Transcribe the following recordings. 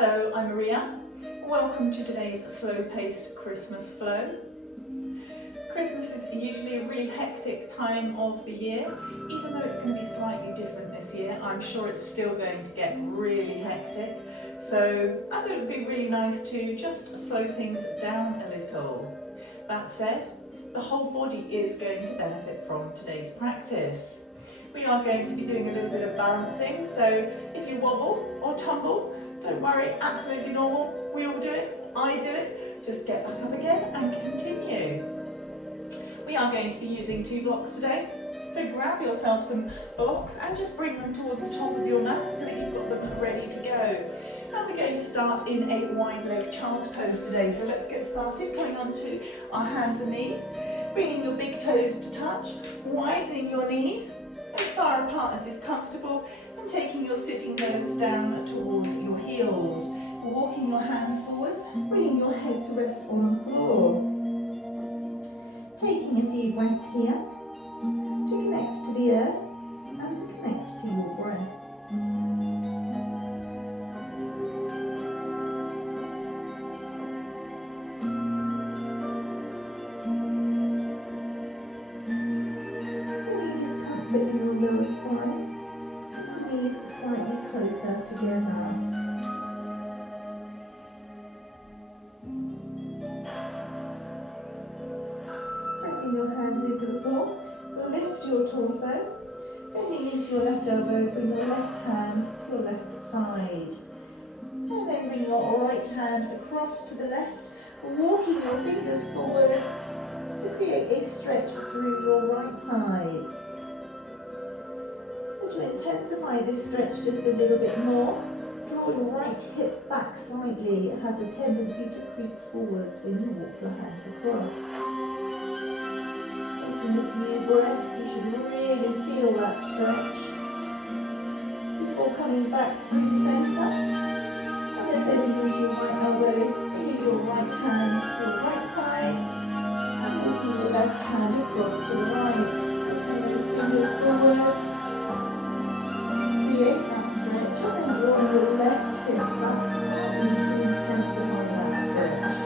Hello, I'm Maria. Welcome to today's slow-paced Christmas flow. Christmas is usually a really hectic time of the year. Even though it's going to be slightly different this year, I'm sure it's still going to get really hectic. So I thought it would be really nice to just slow things down a little. That said, the whole body is going to benefit from today's practice. We are going to be doing a little bit of balancing, so if you wobble or tumble, don't worry, absolutely normal. We all do it, I do it. Just get back up again and continue. We are going to be using 2 blocks today, so grab yourself some blocks and just bring them toward the top of your mat so that you've got them ready to go. And we're going to start in a wide leg child's pose today, so let's get started. Coming onto our hands and knees, bringing your big toes to touch, widening your knees as far apart as is comfortable, and taking your sitting bones down towards your heels. Walking your hands forwards, bringing your head to rest on the floor. Taking a few breaths here to connect to the earth and to connect to your breath. Any discomfort in your lower spine, knees slightly closer together. Your hands into the floor, lift your torso, bending into your left elbow, bring your left hand to your left side. And then bring your right hand across to the left, walking your fingers forwards to create a stretch through your right side. So to intensify this stretch just a little bit more, draw your right hip back slightly. It has a tendency to creep forwards when you walk your hand across. Taking a few breaths, you should really feel that stretch before coming back through the centre, and then bending into your right elbow, bringing your right hand to your right side and walking your left hand across to the right. Walking those fingers forwards, create that stretch, and then drawing your left hip back slightly to intensify that stretch.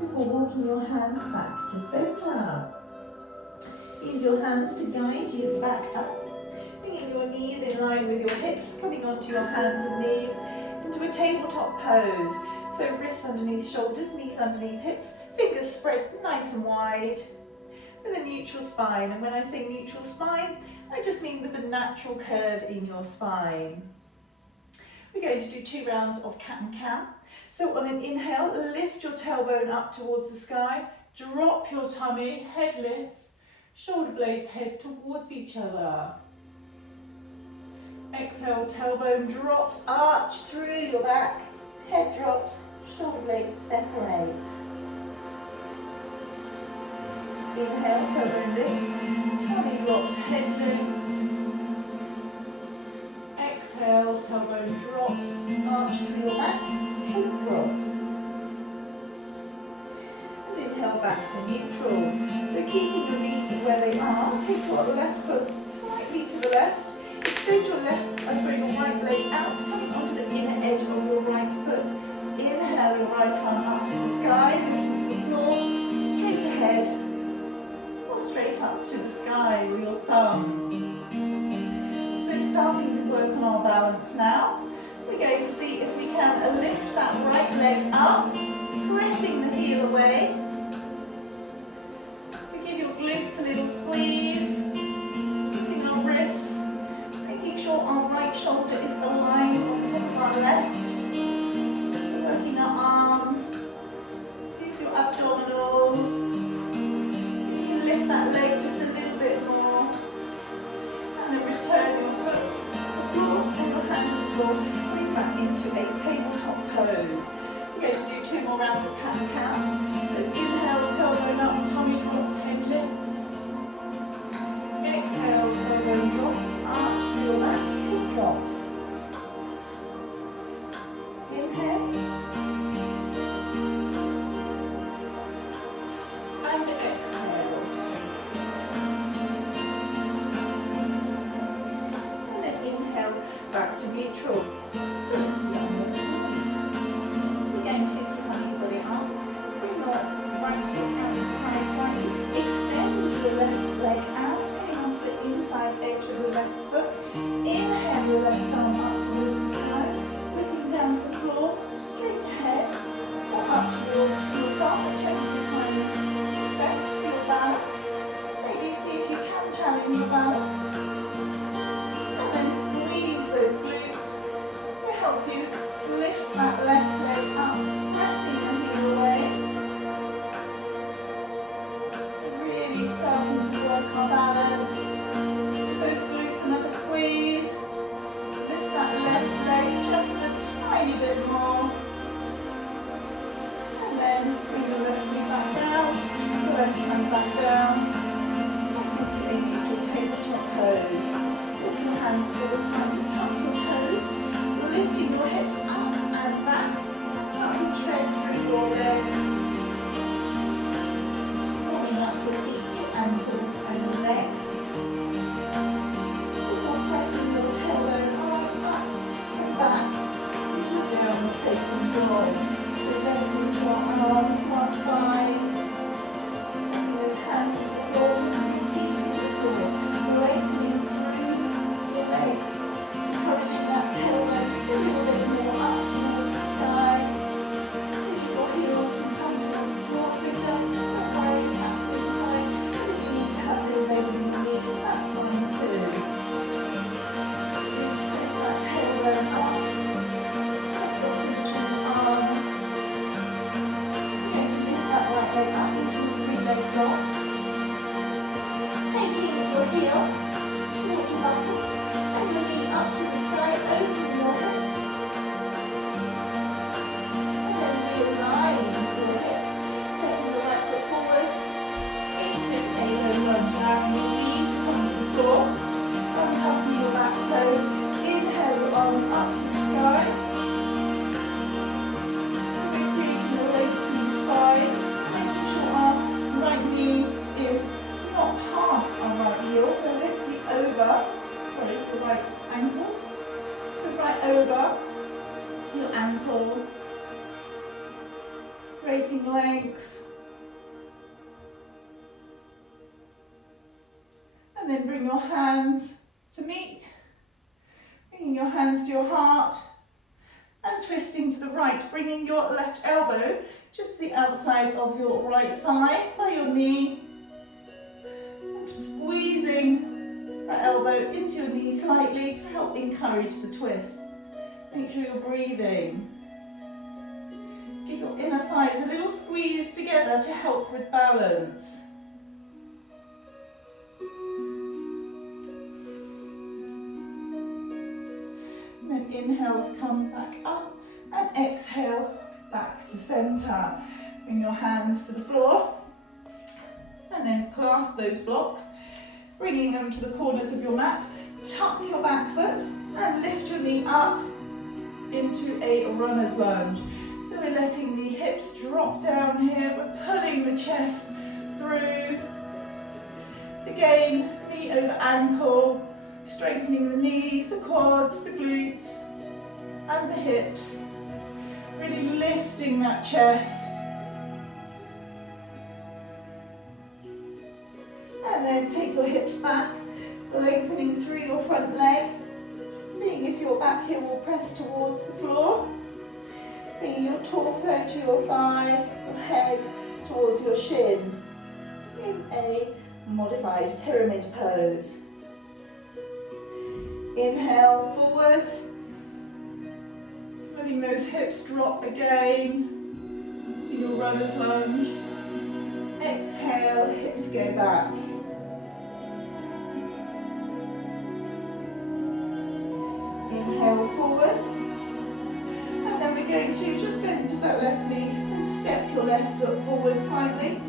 Before walking your hands back to centre. Use your hands to guide you back up, bringing your knees in line with your hips, coming onto your hands and knees into a tabletop pose. So wrists underneath shoulders, knees underneath hips, fingers spread nice and wide with a neutral spine. And when I say neutral spine, I just mean with a natural curve in your spine. We're going to do 2 rounds of cat and cow. So on an inhale, lift your tailbone up towards the sky, drop your tummy, head lifts, shoulder blades head towards each other. Exhale, tailbone drops, arch through your back, head drops, shoulder blades separate. Inhale, tailbone lifts, tummy drops, head lifts. Exhale, tailbone drops, arch through your back, head drops. And inhale back to neutral. So keeping your knees where they are, take your left foot slightly to the left. Extend your your right leg out, coming onto the inner edge of your right foot. Inhale your right arm up to the sky, looking to the floor, straight ahead, or straight up to the sky with your thumb. So starting to work on our balance now. We're going to see if we can lift that right leg up, pressing the heel away. So give your glutes a little squeeze, using our wrists, making sure our right shoulder is aligned on top of our left. So working our arms, use your abdominals. So you can lift that leg just a little bit more. And then return your foot to the floor and your hand to the floor, coming back into a tabletop pose. We're going to do 2 more rounds of cat and cow. So inhale, tailbone up, tummy drops, head lifts. Exhale, tailbone drops, arch through your back, head drops. Inhale. And exhale. long. So lengthening your arms to our spine. Pressing those hands into the floor, pressing your feet into the floor. Lengthening through your legs. Encouraging that tailbone just a little bit more up towards the sky. See if your heels can come to the floor. Good job. Don't worry, absolutely fine. And if you need to have a little bend in the knees, that's fine too. Press that tailbone up. Hips in between the arms. You're going to lift that right leg up into a three-leg block. Taking your heel towards your buttocks and your knee up to the sky, open your hips. And then realign your hips, setting the right foot forwards into a low lunge, allowing your knee to come to the floor. Untucking your back toes, inhale your arms up to the sky. We're creating a lengthening spine, making sure our right knee is not past our right heel, so hopefully over, the right ankle. So right over your ankle, creating length. And then bring your hands to meet, bringing your hands to your heart and twisting to the right, bringing your left elbow just to the outside of your right thigh by your knee, and squeezing that elbow into your knee slightly to help encourage the twist. Make sure you're breathing. Give your inner thighs a little squeeze together to help with balance. And then inhale to come back up and exhale back to centre. Bring your hands to the floor and then clasp those blocks, bringing them to the corners of your mat. Tuck your back foot and lift your knee up into a runner's lunge. So we're letting the hips drop down here, we're pulling the chest through. Again, knee over ankle, strengthening the knees, the quads, the glutes, and the hips. Really lifting that chest. And then take your hips back, lengthening through your front leg, seeing if your back heel will press towards the floor. Bringing your torso to your thigh, your head towards your shin in a modified pyramid pose. Inhale forwards, letting those hips drop again in your runner's lunge. Exhale, hips go back. Inhale forwards, and then we're going to just bend to that left knee and step your left foot forward slightly.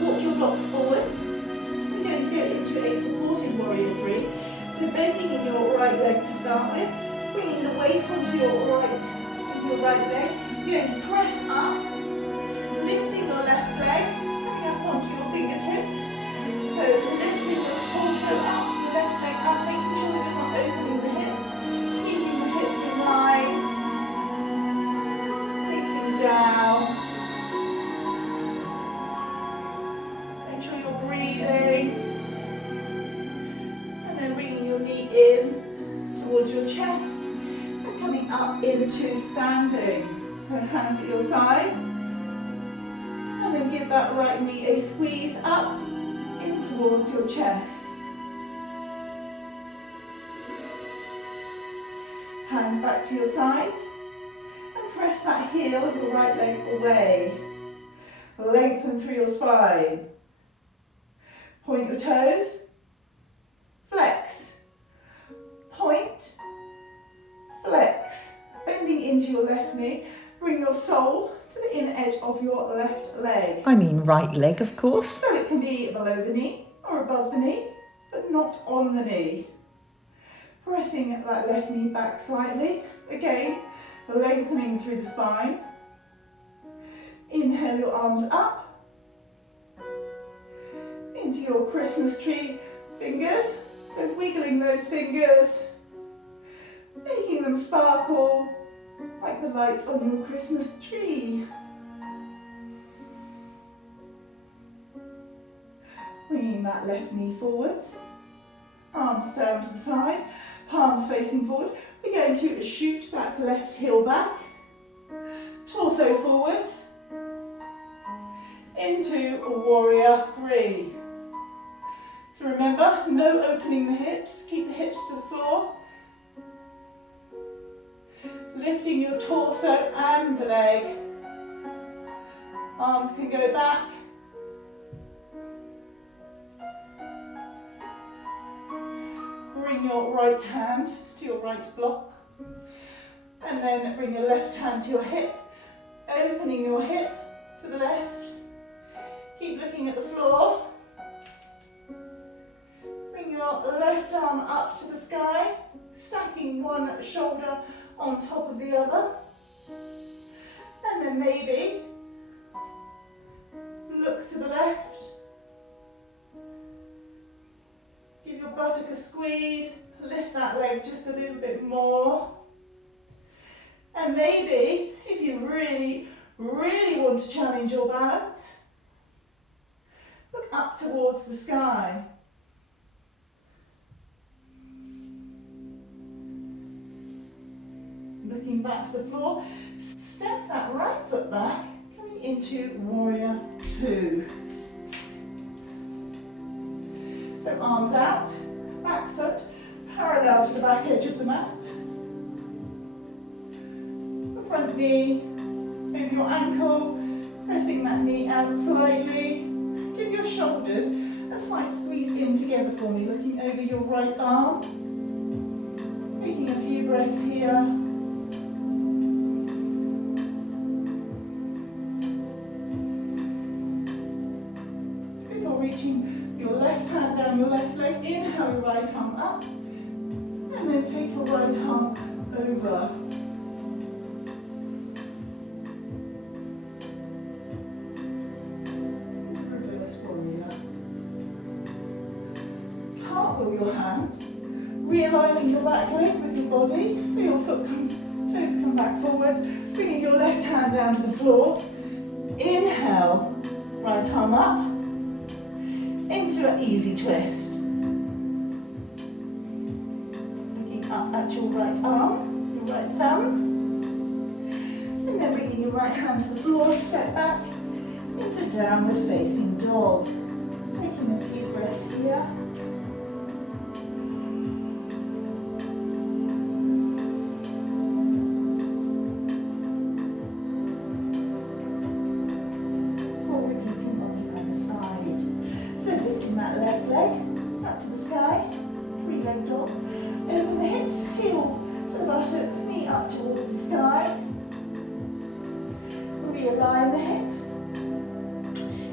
Walk your blocks forwards. We're going to go into a supported warrior three. So bending in your right leg to start with, bringing the weight onto your right leg. You're going to press up, lifting your left leg, coming up onto your fingertips. So lifting your torso up, the left leg up, making sure that you're not opening the hips, keeping the hips in line, facing down. Make sure you're breathing. Bringing your knee in towards your chest and coming up into standing. So hands at your sides. And then give that right knee a squeeze up in towards your chest. Hands back to your sides. And press that heel of your right leg away. Lengthen through your spine. Point your toes. Flex, point, flex, bending into your left knee, bring your sole to the inner edge of your left leg. I mean right leg, of course. So it can be below the knee or above the knee, but not on the knee. Pressing that left knee back slightly, again, lengthening through the spine. Inhale your arms up into your Christmas tree fingers. So wiggling those fingers, making them sparkle, like the lights on your Christmas tree. Bringing that left knee forwards, arms down to the side, palms facing forward. We're going to shoot that left heel back, torso forwards, into warrior three. So remember, no opening the hips, keep the hips to the floor. Lifting your torso and the leg. Arms can go back. Bring your right hand to your right block. And then bring your left hand to your hip, opening your hip to the left. Keep looking at the floor. Bring your left arm up to the sky, stacking one shoulder on top of the other. And then maybe look to the left. Give your buttock a squeeze, lift that leg just a little bit more. And maybe, if you really, really want to challenge your balance, look up towards the sky. Looking back to the floor, step that right foot back, coming into warrior two. So arms out, back foot parallel to the back edge of the mat. The front knee over your ankle, pressing that knee out slightly. Give your shoulders a slight squeeze in together for me, looking over your right arm. Taking a few breaths here. Before reaching your left hand down your left leg, inhale your right arm up, and then take your right arm over. Reverse warrior. Cartwheel your hands, realigning your back leg with your body, so your toes come back forwards, bringing your left hand down to the floor. Inhale, right arm up, into an easy twist. Looking up at your right arm, your right thumb. And then bringing your right hand to the floor, step back into downward facing dog. Taking a few breaths here. Realign the hips,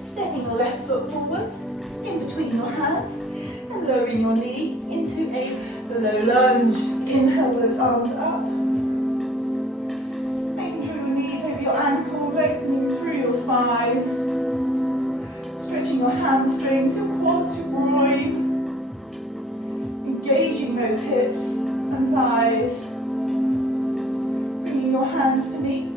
stepping your left foot forwards, in between your hands, and lowering your knee into a low lunge. Inhale those arms up, making sure your knees over your ankle, lengthening through your spine, stretching your hamstrings, your quads, your groin, engaging those hips and thighs, bringing your hands to meet.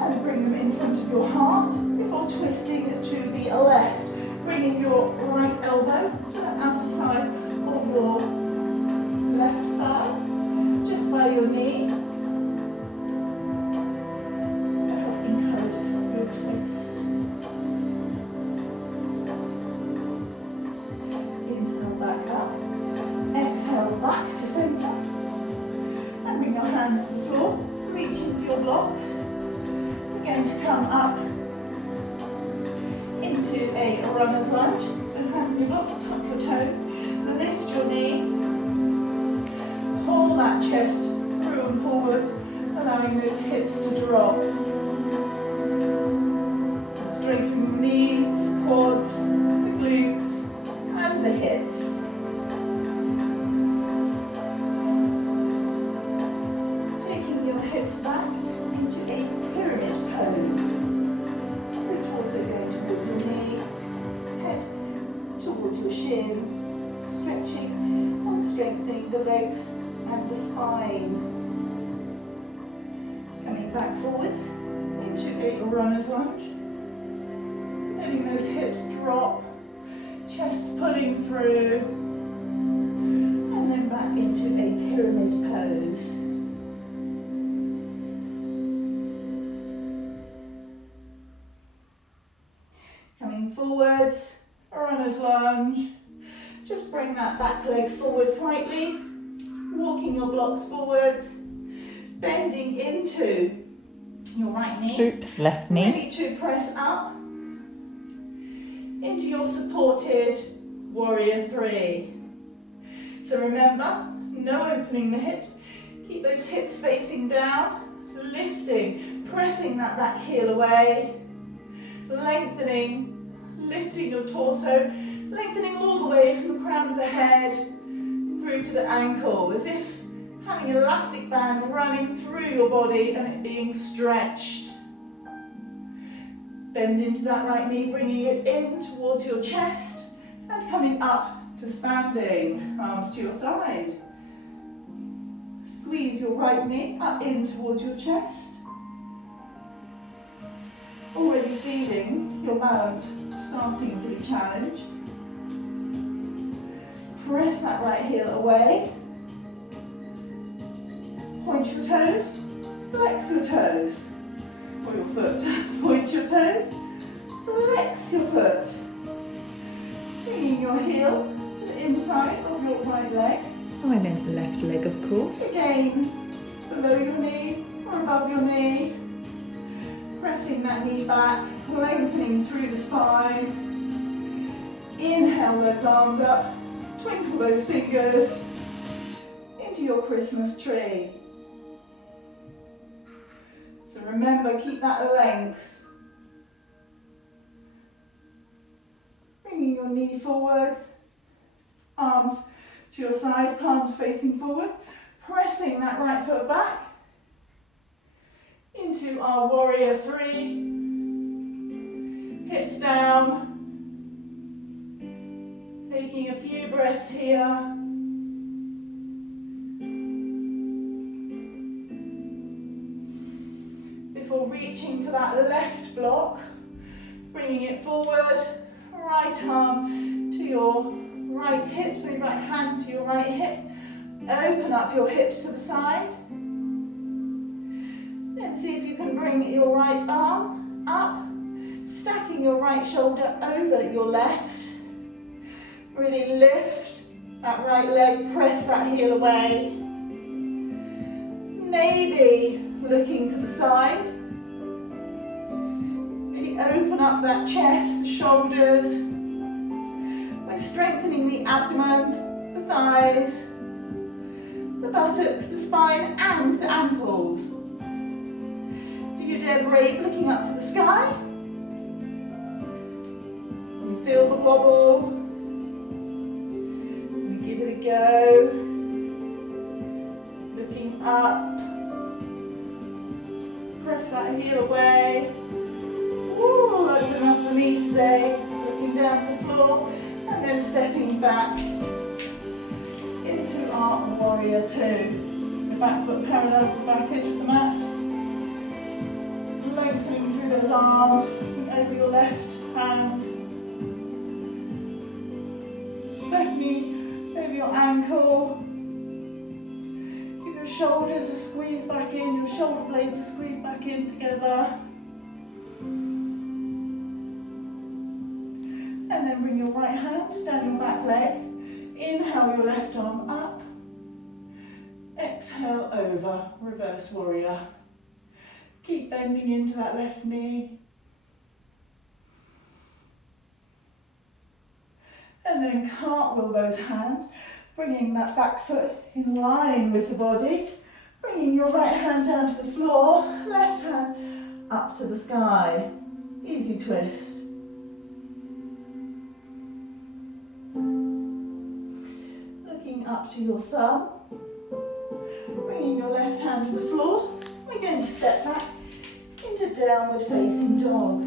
And bring them in front of your heart before twisting to the left, bringing your right elbow to the outer side of your left thigh, just by your knee. To help encourage your twist. Inhale back up, exhale back to centre, and bring your hands to the floor, reaching for your blocks. Going to come up into a runner's lunge. So hands on your blocks, tuck your toes, lift your knee, pull that chest through and forwards, allowing those hips to drop. Strengthen the knees, the quads, the glutes, and the hips. Taking your hips back into a pyramid pose. So torso going towards your knee, head towards your shin, stretching and strengthening the legs and the spine. Coming back forwards into a runner's lunge. Letting those hips drop, chest pulling through, and then back into a pyramid pose. Coming forwards, a runner's lunge. Just bring that back leg forward slightly, walking your blocks forwards, bending into your right knee. Oops, left knee. Ready to press up into your supported warrior three. So remember, no opening the hips. Keep those hips facing down, lifting, pressing that back heel away, lengthening, lifting your torso, lengthening all the way from the crown of the head through to the ankle, as if having an elastic band running through your body and it being stretched. Bend into that right knee, bringing it in towards your chest and coming up to standing, arms to your side. Squeeze your right knee up in towards your chest. Already feeling your balance starting to be challenged. Press that right heel away. Point your toes, flex your toes, or your foot. Point your toes, flex your foot. Bringing your heel to the inside of your right leg. Oh, I meant left leg, of course. Again, below your knee or above your knee. Pressing that knee back, lengthening through the spine. Inhale those arms up, twinkle those fingers into your Christmas tree. So remember, keep that length. Bringing your knee forwards, arms to your side, palms facing forwards, pressing that right foot back into our warrior three. Hips down. Taking a few breaths here. Before reaching for that left block, bringing it forward, right arm to your right hip, so your right hand to your right hip. Open up your hips to the side. Then see if you can bring your right arm up, stacking your right shoulder over your left. Really lift that right leg, press that heel away. Maybe looking to the side. Really open up that chest, the shoulders. We're strengthening the abdomen, the thighs, the buttocks, the spine and the ankles. Do you dare brave looking up to the sky? You feel the wobble. Give it a go. Looking up. Press that heel away. Ooh, that's enough for me today. Looking down to the floor and then stepping back into our warrior two. So back foot parallel to back edge of the mat. Lengthening through those arms over your left hand. Left knee over your ankle. Give your shoulders a squeeze back in, your shoulder blades a squeeze back in together. And then bring your right hand down your back leg. Inhale your left arm up. Exhale over, reverse warrior. Keep bending into that left knee. And then cartwheel those hands, bringing that back foot in line with the body. Bringing your right hand down to the floor, left hand up to the sky. Easy twist. Looking up to your thumb. Bringing your left hand to the floor. We're going to step back into downward facing dog.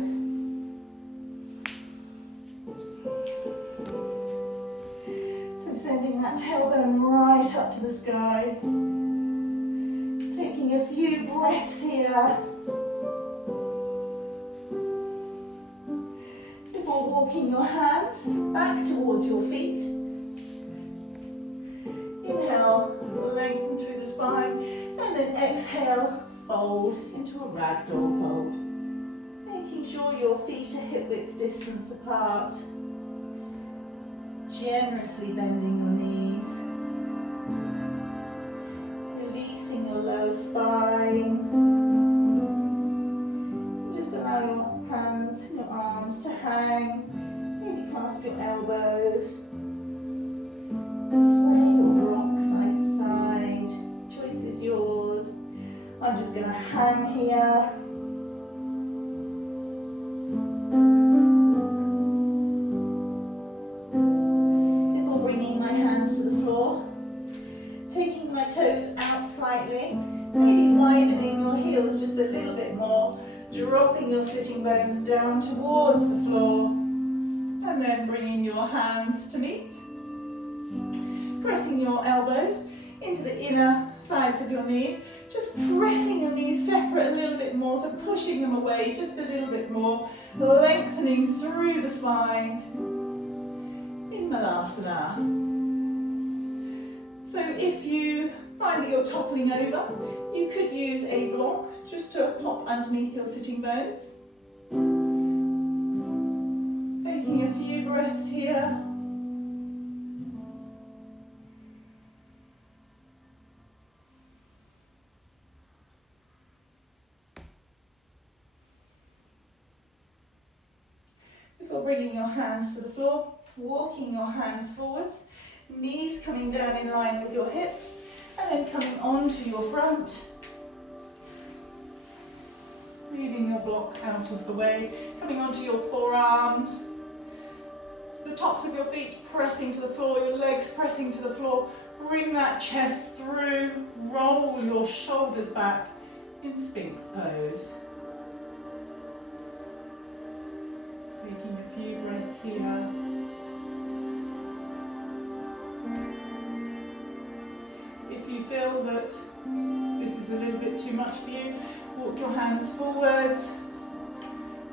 Sending that tailbone right up to the sky. Taking a few few breaths here before walking your hands back towards your feet. Inhale, lengthen through the spine, and then exhale, fold into a ragdoll fold. Making sure your feet are hip width distance apart. Generously bending your knees. Releasing your lower spine. Just allow your hands and your arms to hang. Maybe clasp your elbows. Sway or rock side to side. Choice is yours. I'm just going to hang here. Before bringing my hands to the floor, taking my toes out slightly, maybe widening your heels just a little bit more, dropping your sitting bones down towards the floor, and then bringing your hands to meet. Pressing your elbows into the inner sides of your knees, just pressing your knees separate a little bit more, so pushing them away just a little bit more, lengthening through the spine in Malasana. So if you find that you're toppling over, you could use a block just to pop underneath your sitting bones. Taking a few breaths here. Before bringing your hands to the floor, walking your hands forwards, knees coming down in line with your hips, and then coming onto your front. Moving your block out of the way, coming onto your forearms, the tops of your feet pressing to the floor, your legs pressing to the floor. Bring that chest through, roll your shoulders back in Sphinx pose. Taking a few breaths here. If you feel that this is a little bit too much for you, walk your hands forwards.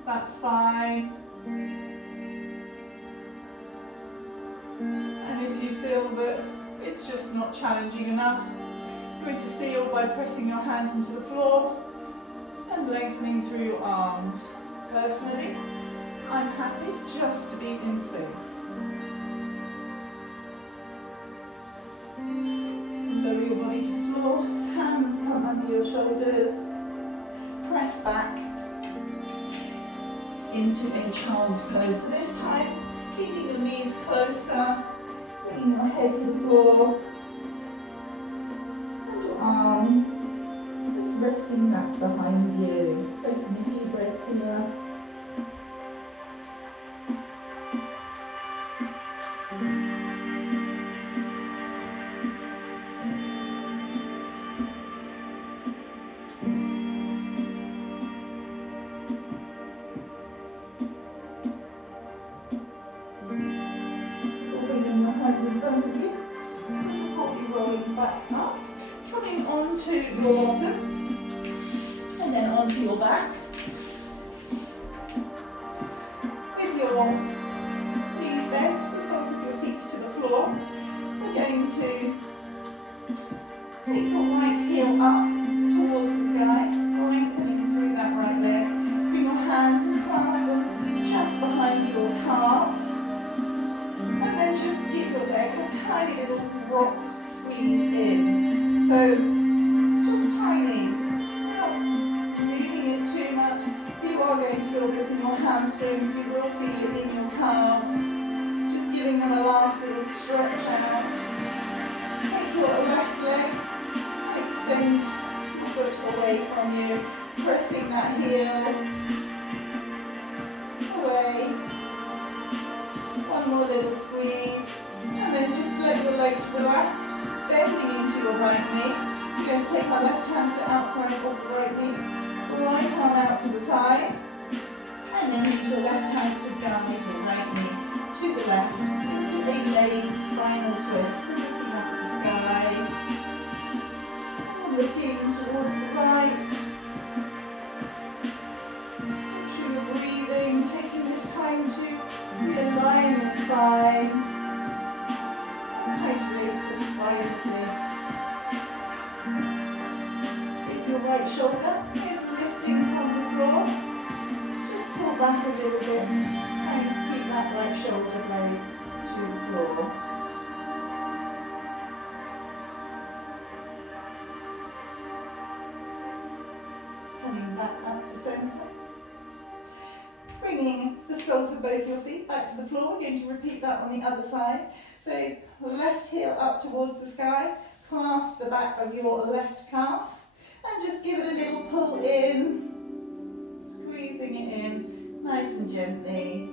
That's fine. And if you feel that it's just not challenging enough, go into seal by pressing your hands into the floor and lengthening through your arms. Personally, I'm happy just to be in Sphinx. Lower your body to the floor, hands come under your shoulders, press back into a child's pose. So this time, keeping your knees closer, bringing your head to the floor, and your arms just resting back behind you. Taking a few breaths here. Onto your bottom and then onto your back. With your knees bent, the soles of your feet to the floor, we're going to take your right heel up towards the sky, lengthening through that right leg. Bring your hands and clasp them just behind your calves, and then just give your leg a tiny little rock squeeze in. So just tiny, not moving it too much. You are going to feel this in your hamstrings, you will feel it in your calves. Just giving them a last little stretch out. Take your left leg and extend your foot away from you, pressing that heel away. One more little squeeze, and then just let your legs relax, bending into your right knee. We're going to take our left hand to the outside of the right knee, right arm out to the side, and then use your left hand to guide your right knee to the left into a leg spinal twist, looking up at the sky, and looking to towards the right. Make sure you're breathing, taking this time to realign your spine, hydrate the spine place. If your right shoulder is lifting from the floor, just pull back a little bit, trying to keep that right shoulder blade to the floor. Coming back up to centre. Bringing the soles of both your feet back to the floor. We're going to repeat that on the other side. So left heel up towards the sky. Clasp the back of your left calf. And just give it a little pull in. Squeezing it in nice and gently.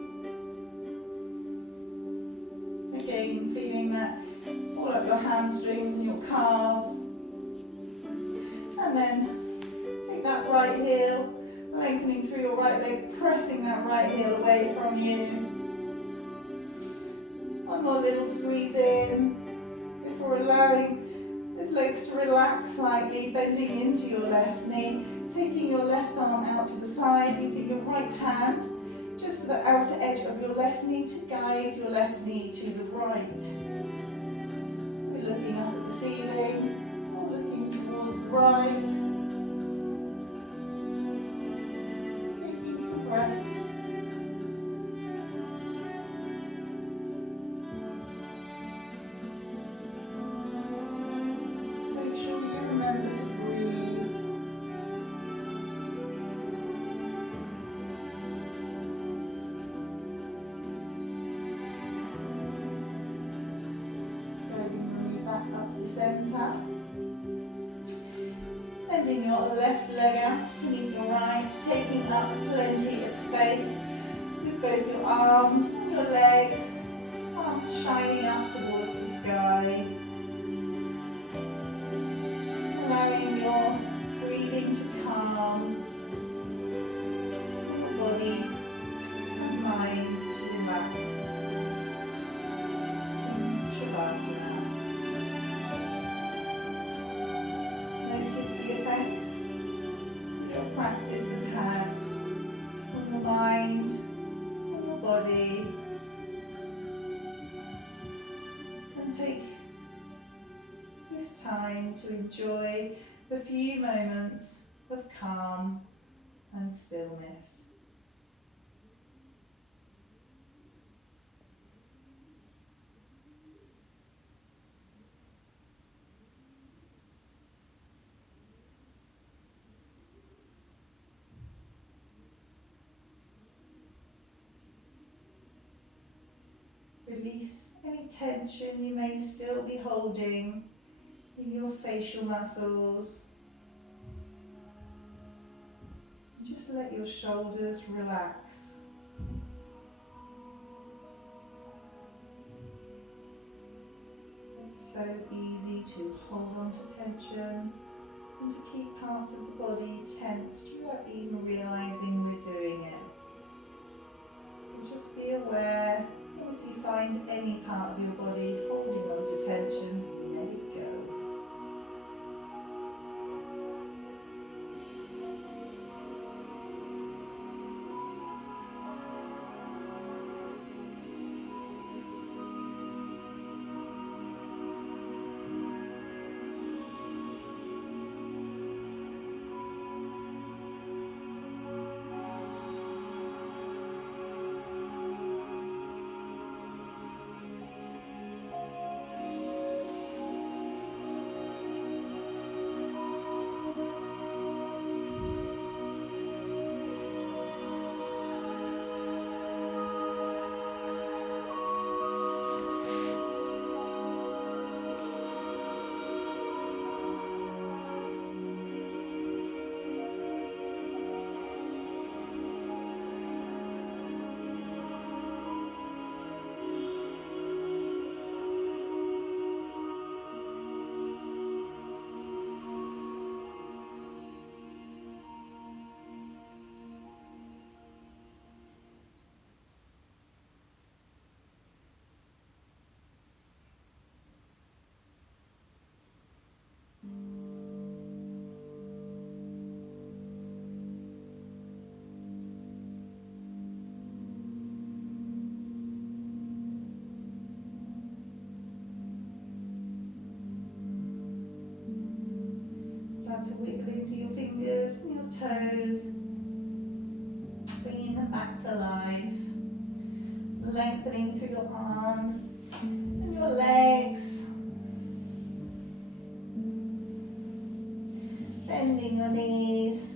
Again, feeling that all up your hamstrings and your calves. And then take that right heel, lengthening through your right leg, pressing that right heel away from you. One more little squeeze in before allowing those legs to relax slightly, bending into your left knee, taking your left arm out to the side, using your right hand just to the outer edge of your left knee to guide your left knee to the right. We're looking up at the ceiling, or looking towards the right. Taking some breaths. Make sure you remember to breathe. Up to centre. Sending your left leg out to meet your right, taking up plenty of space with both your arms and your legs, arms shining up towards the sky. Allowing your breathing to calm, your body and mind to relax in Shavasana. Notice the effects that your practice has had on your mind, on your body, and take this time to enjoy the few moments of calm and stillness. Release any tension you may still be holding in your facial muscles. Just let your shoulders relax. It's so easy to hold on to tension and to keep parts of the body tensed without even realizing we're doing it. And just be aware. If you find any part of your body holding on to tension, let it go. start to wiggle into your fingers and your toes, bringing them back to life, lengthening through your arms and your legs, bending your knees,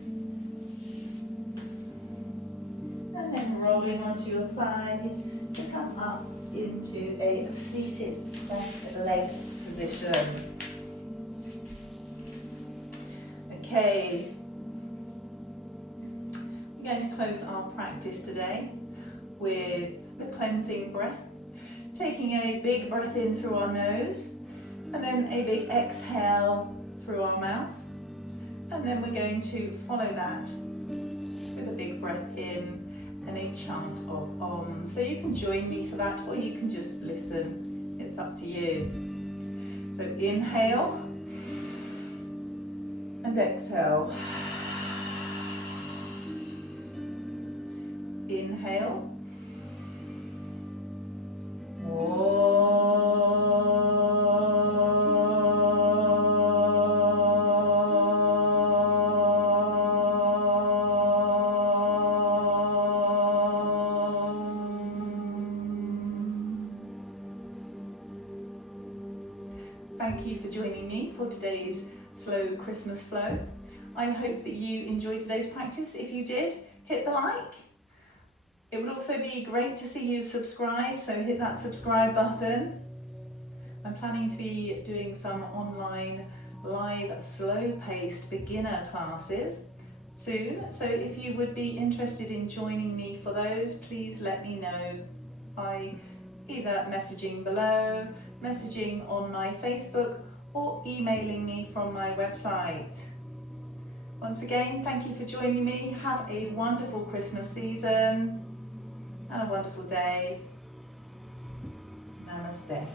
and then rolling onto your side to come up into a seated crossed leg position. Okay, we're going to close our practice today with the cleansing breath, taking a big breath in through our nose and then a big exhale through our mouth, and then we're going to follow that with a big breath in and a chant of Om. So you can join me for that or you can just listen, it's up to you. So inhale and exhale. Inhale. Thank you for joining me for today's slow Christmas flow. I hope that you enjoyed today's practice. If you did, hit the like. It would also be great to see you subscribe, so hit that subscribe button. I'm planning to be doing some online live slow-paced beginner classes soon, so if you would be interested in joining me for those, please let me know by either messaging below, messaging on my Facebook, or emailing me from my website. Once again, thank you for joining me. Have a wonderful Christmas season and a wonderful day. Namaste.